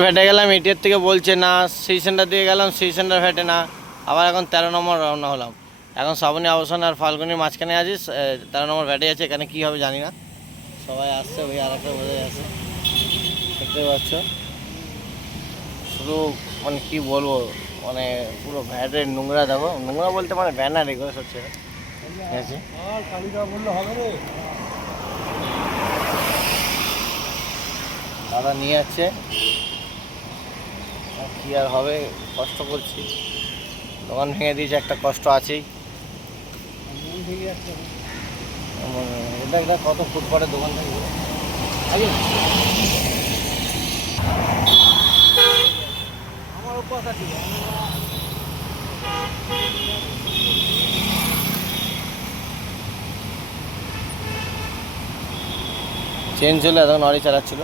ফেটে গেলাম, এটির থেকে বলছে না, সেই সেন্টার দিয়ে গেলাম, সেই সেন্টার ফেটে না। আবার এখন 13 নম্বর রওনা হলাম। এখন শ্রাবণী অবসান আর ফাল্গুনির মাঝখানে আছিস, 13 নম্বর ফেটে যাচ্ছে। এখানে কী হবে জানি না। সবাই আসছে, ওই আর একটা বোঝা যাচ্ছে, দেখতে পাচ্ছ। শুধু মানে কি বলবো, মানে পুরো ভ্যাটের নোংরা, দেখো নোংরা বলতে মানে ব্যানার এগুলো সব ছেড়ে ঠিক আছে। দাদা নিয়ে যাচ্ছে, কি আর হবে, কষ্ট করছি। দোকান ভেঙে দিয়েছে, একটা কষ্ট আছেই। এটা একটা কত ফুট পরে দোকান থেকে আমার উপর আছে। চেঞ্জ হলে এখন লরি চালাচ্ছিল।